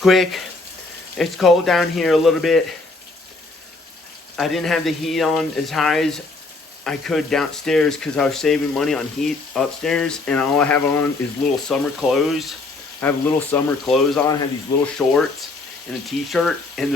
quick. It's cold down here a little bit. I didn't have the heat on as high as I could downstairs because I was saving money on heat upstairs, and all I have on is little summer clothes. I have little summer clothes on. I have these little shorts and a t-shirt, and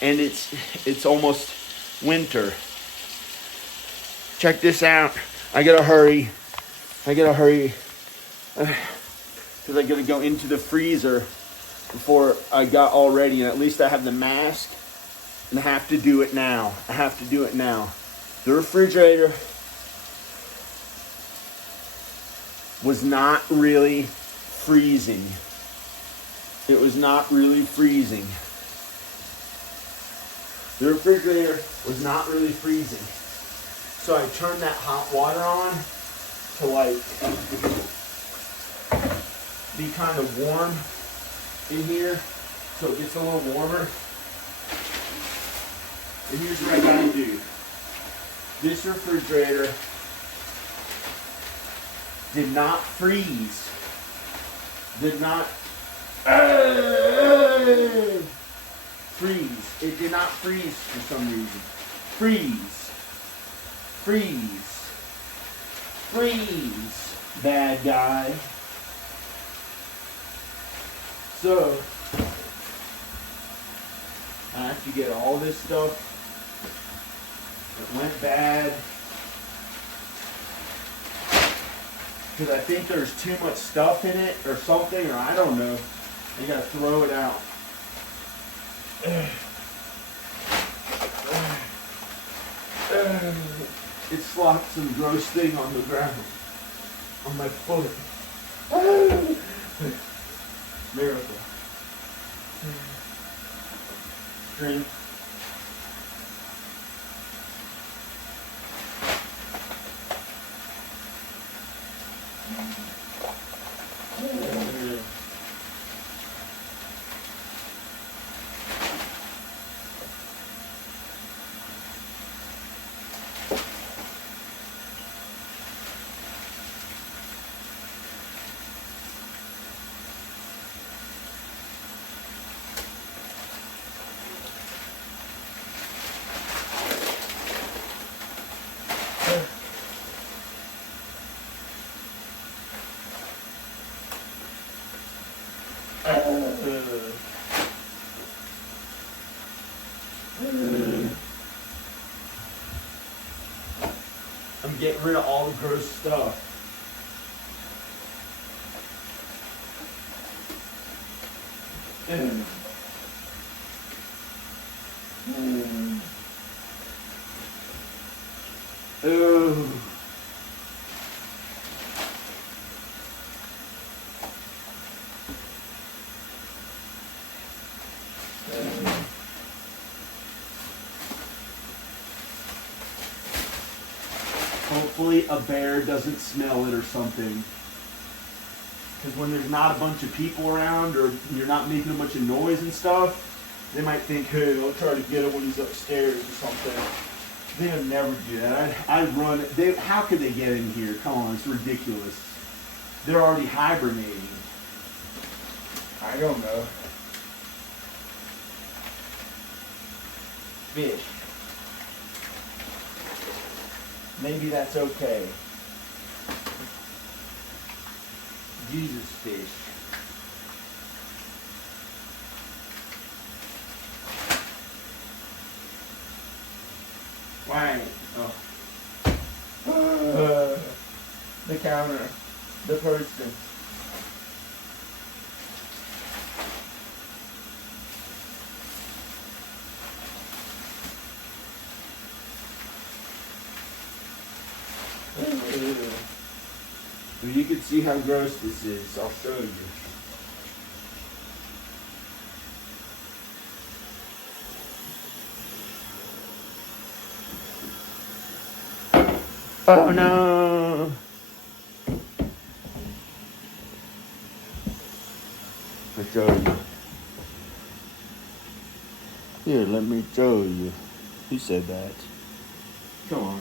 it's almost winter. Check this out. I gotta hurry because I gotta go into the freezer before I got all ready, and at least I have the mask, and I have to do it now. The refrigerator was not really freezing. It was not really freezing. The refrigerator was not really freezing. So I turned that hot water on to like be kind of warm in here, so it gets a little warmer. And here's what I gotta do. This refrigerator did not freeze. Did not freeze. It did not freeze for some reason. Freeze, bad guy. So, I have to get all this stuff that went bad, because I think there's too much stuff in it or something, or I don't know. I gotta throw it out. It slopped some gross thing on the ground, on my foot. Miracle. Drink. I'm getting rid of all the gross stuff. Ooh. Hopefully a bear doesn't smell it or something. Because when there's not a bunch of people around, or you're not making a bunch of noise and stuff, they might think, hey, I'll try to get him when he's upstairs or something. They would never do that. I run it. How could they get in here? Come on, it's ridiculous. They're already hibernating. I don't know. Fish. Maybe that's okay. Jesus fish. Why? Oh. The counter. The person. You can see how gross this is. I'll show you. Oh no! I'll show you. Here, let me show you. Who said that? Come on.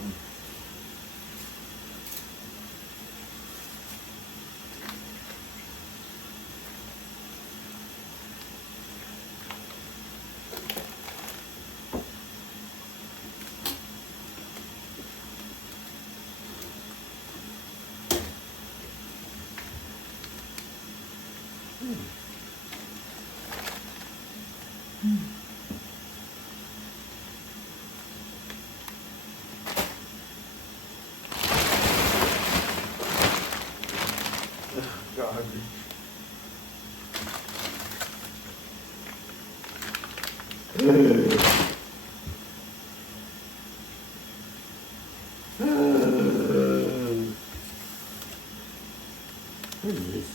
God. What is this?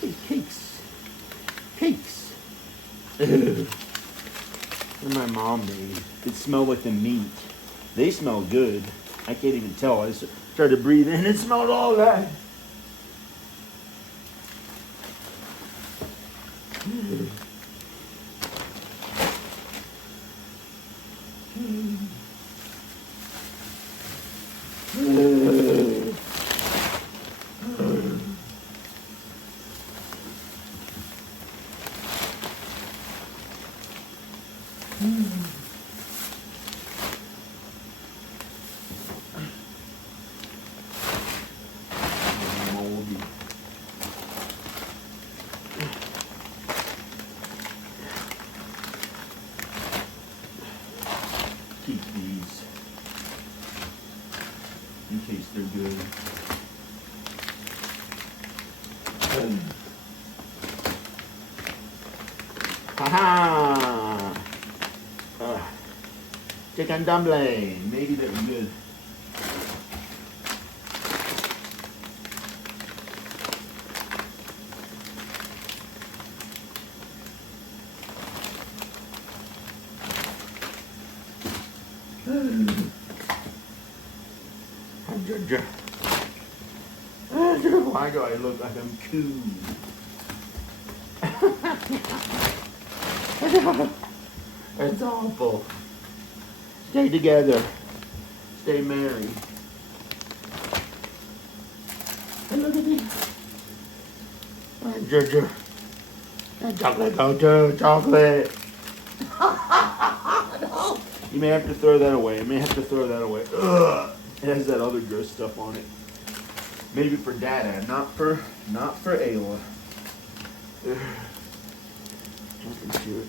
Hey, cakes. Cakes. What my mom made. It smelled like the meat. They smell good. I can't even tell. I just started to breathe in. It smelled all that. Moldy. Keep these in case they're good. Haha! Chicken dumpling. Maybe that was good. Why do I look like I'm cool? It's awful. Stay together. Stay married. And look at me. Ginger. And chocolate go too. Chocolate. No. You may have to throw that away. You may have to throw that away. Ugh. It has that other gross stuff on it. Maybe for Dada, not for Ayla. Ugh. Nothing to it.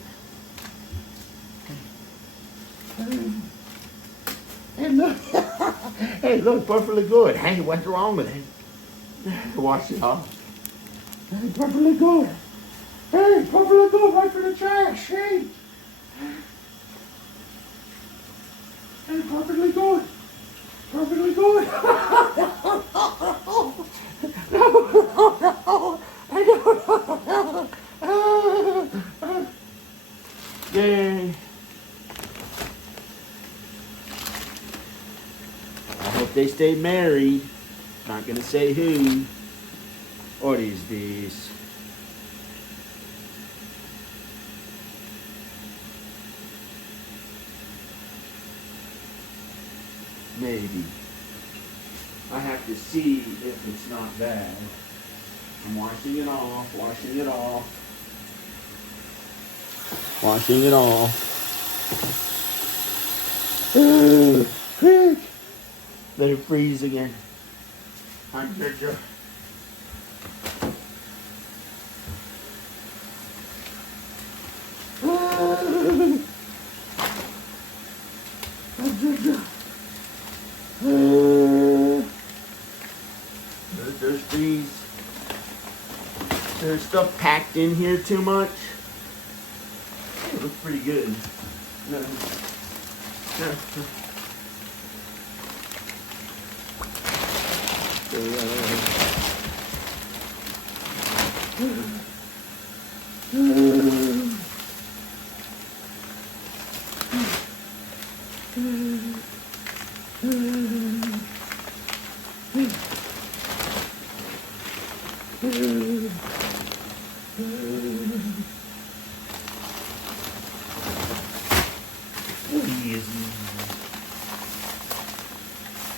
Hey, look. Hey, look, perfectly good. Hey, what's wrong with it? Wash it off. Hey, perfectly good. Hey, perfectly good. Right for the trash. Hey. Hey, perfectly good. Perfectly good. No. Yay. I hope they stay married. Not gonna say who. What is this? Maybe. I have to see if it's not bad. I'm washing it off, washing it off. Washing it off. Quick! Let it freeze again. I'm Ginger. I'm Ginger. There's these. There's stuff packed in here too much. It looks pretty good. No.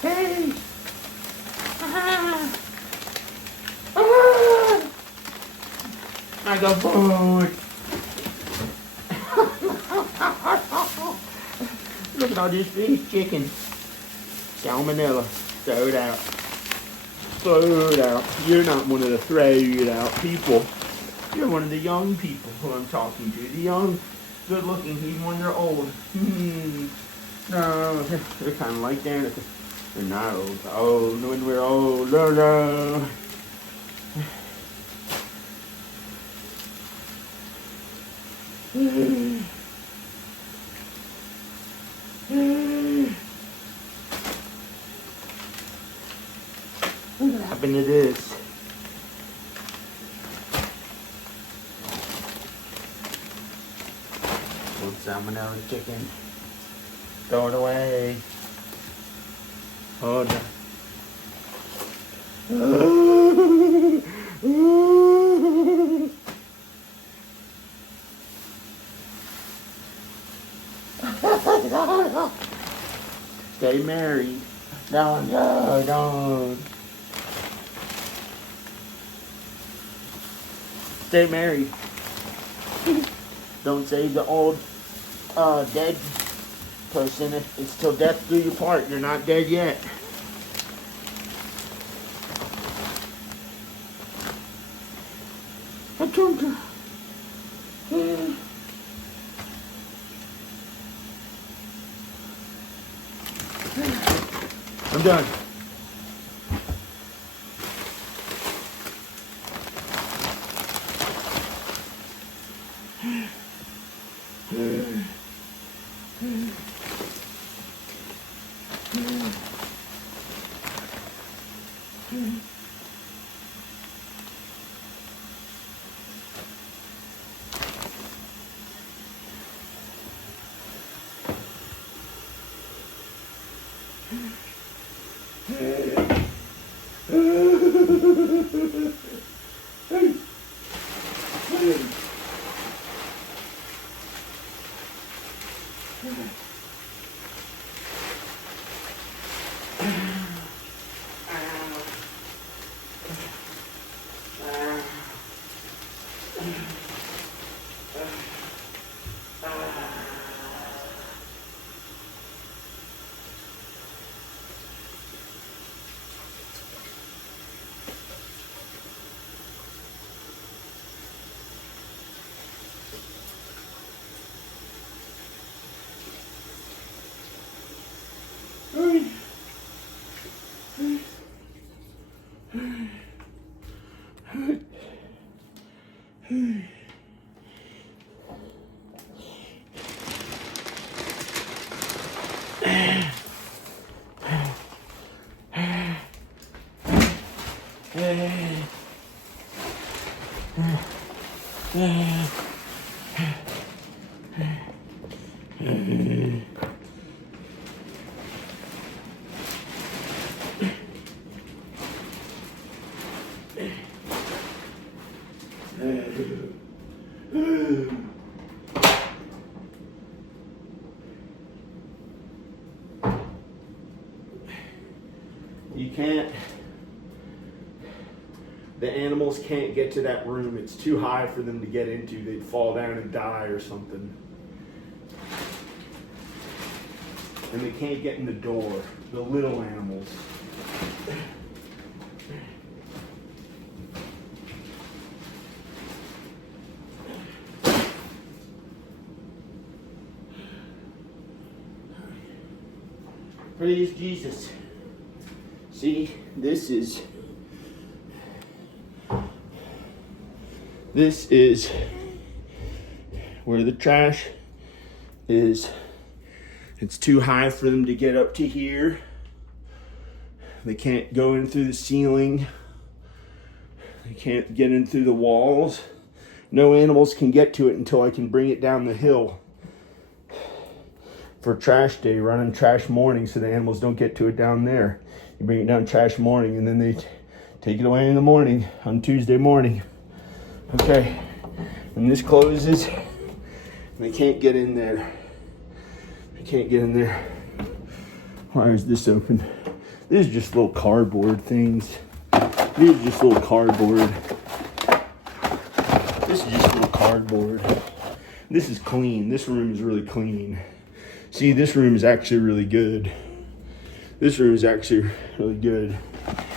Hey! I got food! Look at all this fish chicken. Salmonella. Throw it out. throw it out. You're not one of the throw it out people. You're one of the young people who I'm talking to. The young, good looking, even when they're old. No, they're kind of like that. They're not old. Old when we're old. No. What happened to this? Old salmonella chicken. Throw it away. Hold on. Stay married. No, don't. Stay married. Don't save the old dead person. It's till death do you part. You're not dead yet. I told you. I'm done. You can't, the animals can't get to that room. It's too high for them to get into. They'd fall down and die or something. And they can't get in the door, the little animals. Praise Jesus. See, this is where the trash is. It's too high for them to get up to here. They can't go in through the ceiling. They can't get in through the walls. No animals can get to it until I can bring it down the hill for trash day, running trash morning, so the animals don't get to it down there. You bring it down trash morning, and then they take it away in the morning, on Tuesday morning. Okay, when this closes, they can't get in there. They can't get in there. Why is this open? These are just little cardboard things. These are just little cardboard. This is just little cardboard. This is clean. This room is really clean. See, this room is actually really good. This room is actually really good.